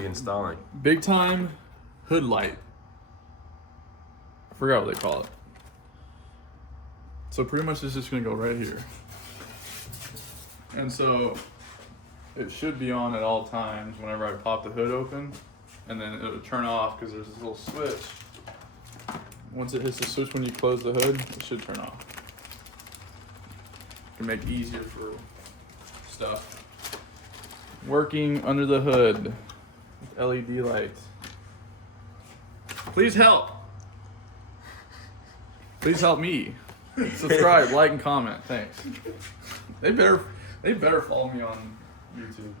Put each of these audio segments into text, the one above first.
we installing? Big time hood light. I forgot what they call it. So pretty much it's just gonna go right here. And so it should be on at all times whenever I pop the hood open, and then it'll turn off because there's this little switch. Once it hits the switch when you close the hood, it should turn off. It can make it easier for stuff. Working under the hood with LED lights. Please help. Please help me. Subscribe, like, and comment. Thanks. They better follow me on YouTube.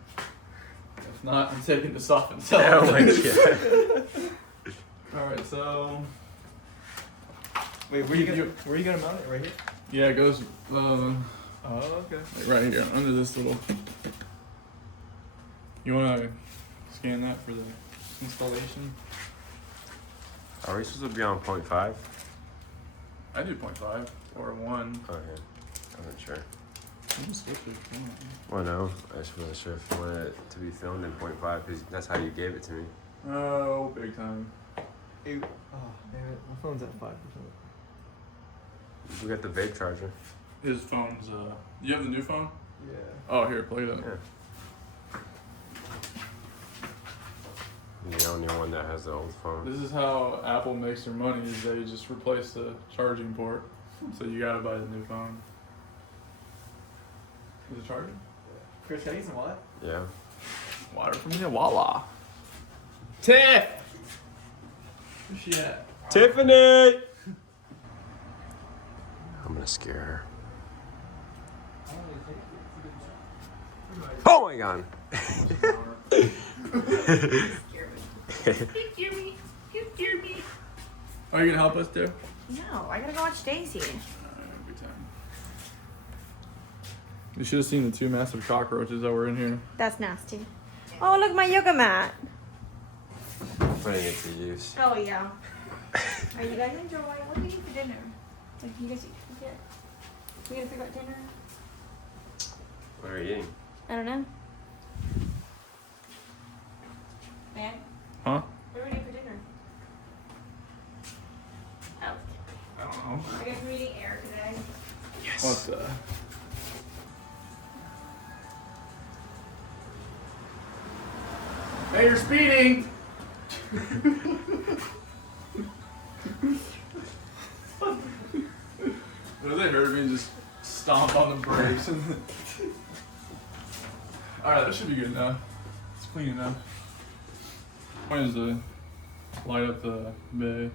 If not, I'm taking this off and selling Oh my God. Alright, so Wait, where you gonna mount it? Right here? yeah, it goes Oh, okay. like right here under this little. You wanna scan that for the installation? Are we supposed to be on 0.5? I do 0.5 or 1. Okay. I'm not sure. I'm just switch it if you want. Well, no. I just wasn't sure if you wanted it to be filmed in 0.5 because that's how you gave it to me. Oh, big time. Hey, oh, damn it. My phone's at 5%. We got the vape charger. His phone's you have the new phone? Yeah. Oh, here, plug it up. Yeah. You're the only one that has the old phone. This is how Apple makes their money, is they just replace the charging port. So you gotta buy the new phone. Is it charging? Chris, can I use some wallet? Yeah. Water from the Walla. Tiff! Where's she at? Tiffany! I'm gonna scare her. Oh my God! Are you gonna help us too? No, I gotta go watch Daisy. Good time. You should have seen the 2 massive cockroaches that were in here. That's nasty. Oh, look, my yoga mat. Putting it to use. Oh, yeah. Are you guys enjoying? What do you eat for dinner? Like, you guys eat? We gonna figure out dinner? What are you eating? I don't know. Man, Huh? what are we eating for dinner? Oh, I don't know. I guess we're eating air today. Yes. What's that? Hey, you're speeding! They heard me just stomp on the brakes. Alright, that should be good now. It's clean enough. Point is to light up the bay.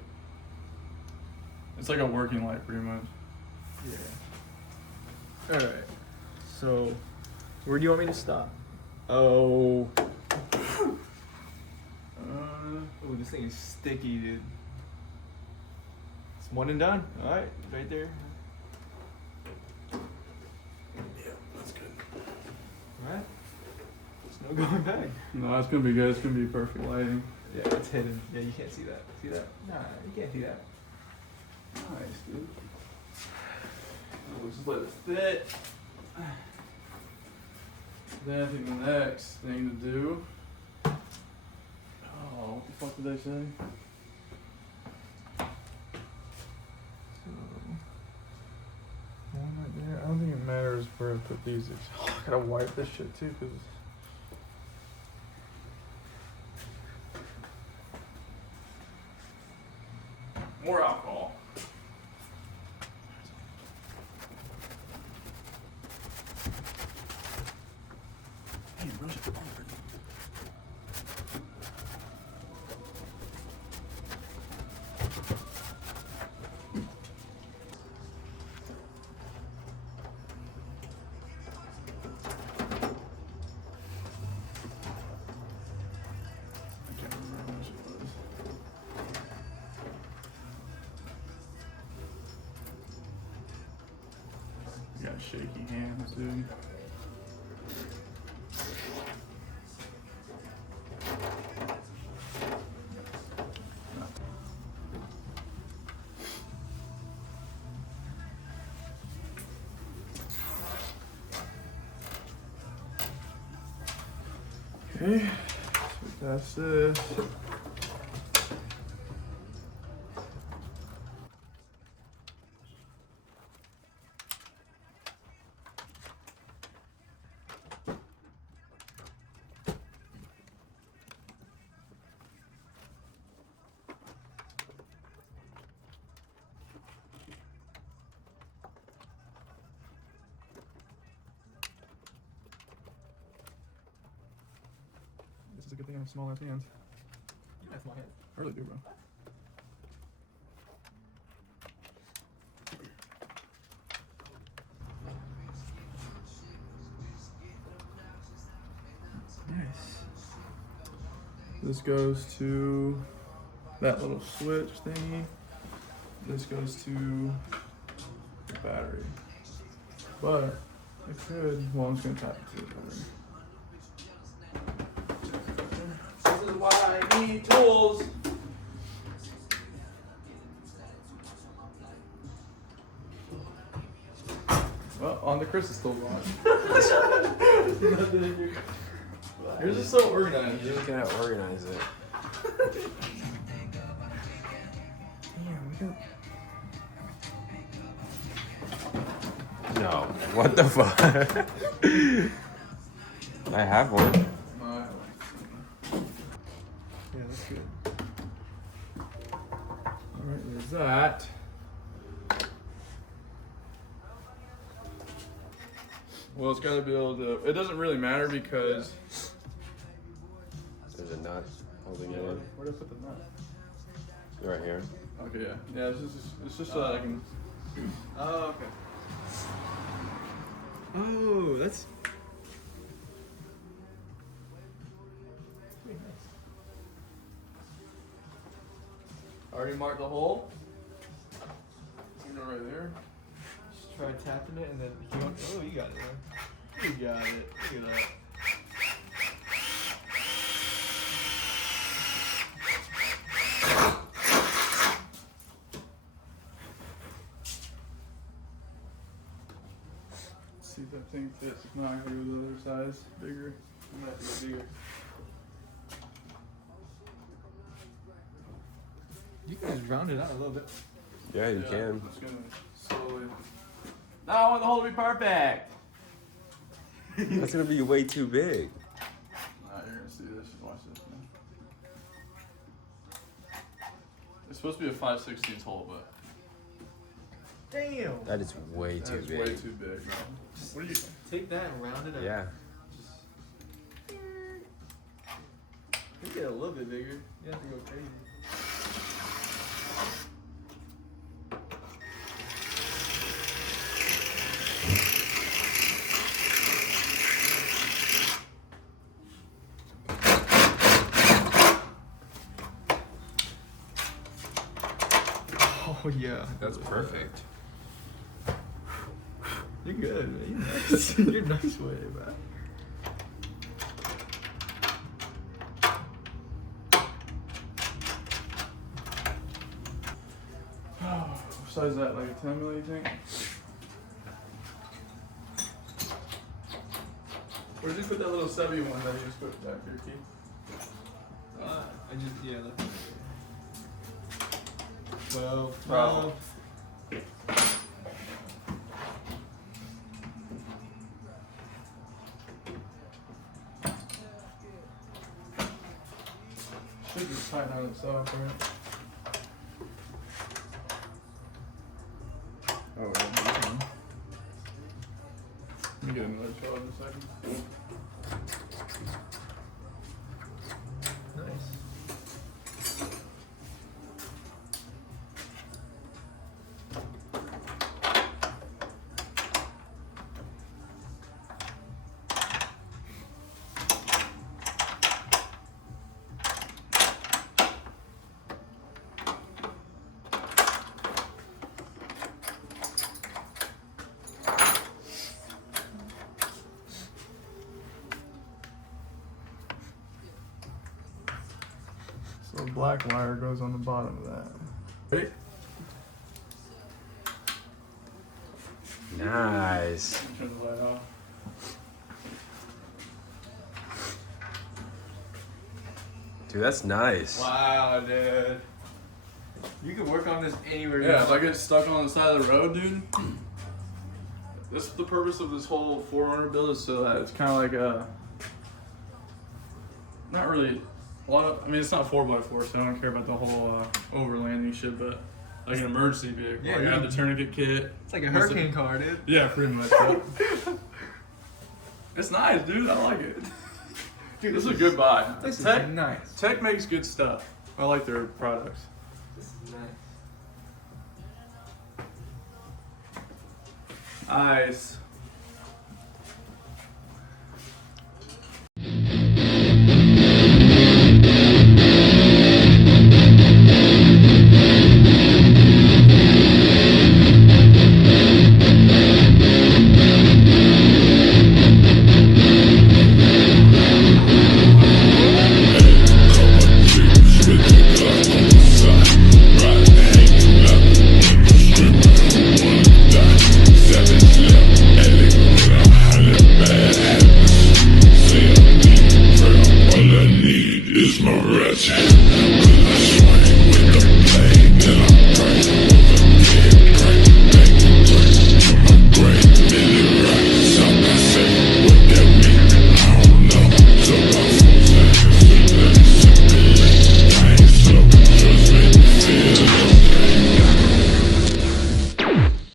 It's like a working light, pretty much. Yeah. Alright. So, where do you want me to stop? Oh. Oh, this thing is sticky, dude. It's one and done. Alright, right there. Yeah, that's good. Alright. There's no going back. No, it's gonna be good. It's gonna be perfect lighting. Yeah, it's hidden. Yeah, you can't see that. See that? Nah, you can't see that. Nice, dude. We'll just let it sit. Then I think the next thing to do. Oh, what the fuck did they say? One right there. I don't think it matters where I put these. Oh, I gotta wipe this shit too, cause. More alcohol. Hey, where's your phone? Got shaky hands, dude. Okay, so we That's this. This is a good thing I have small ass hands. You have small hands. I really do, bro. Nice. This goes to that little switch thingy. This goes to the battery. But it could, well, I'm just gonna tap it to the battery. This is why I need tools. Well, on the Chris is still gone. Yours is so organized. You just gotta organize it. Damn, we got... No. What the fuck? I have one. Yeah, that's good. Alright, there's that. Well, it's gotta be able to. It doesn't really matter because. There's a nut holding it in. Where did I put the nut? Right here. Okay, yeah. Yeah, it's just so that I can. Oh, okay. Oh, that's pretty nice. Already marked the hole. You know, right there. Just try tapping it and then you want, oh, you got it, man. You got it. Look at that. See if that thing fits. If not, I'm gonna do the other size bigger. I'm gonna have to go bigger. You can just round it out a little bit. Yeah, you can. I'm just gonna slowly. No, I want the hole to be perfect. That's gonna be way too big. Nah, you're gonna see this. Watch this, man. It's supposed to be a 5/16 hole, but Damn. That is way too that's big. way too big, man. What do you think? Take that and round it up. Yeah. You get a little bit bigger. You have to go crazy. Oh yeah. That's perfect. You're good, man. You're nice. You're nice with it, man. What size is that? Like a 10 mil, you think? Where did you put that little stubby one that you just put back here, Keith? I just, yeah, that's 12. Wow. Should just tighten on itself, right? Oh, yeah, this one. Let me get another shot in a second. Nice. So the black wire goes on the bottom of that. Ready? Nice. Turn the light off. Dude, that's nice. Wow, dude. You can work on this anywhere you Yeah, if want. I get stuck on the side of the road, dude. That's the purpose of this whole 4Runner build is so that it's kind of like a, not really a lot of. I mean, it's not 4x4, so I don't care about the whole overlanding shit, but like an emergency vehicle. Yeah, like I have dude. the tourniquet kit. It's like a hurricane car, dude. Yeah, pretty much. Yep. It's nice, dude. I like it. Dude, this is a good buy. This Tech, is nice. Tech makes good stuff. I like their products. This is nice. Nice. Is my ratchet.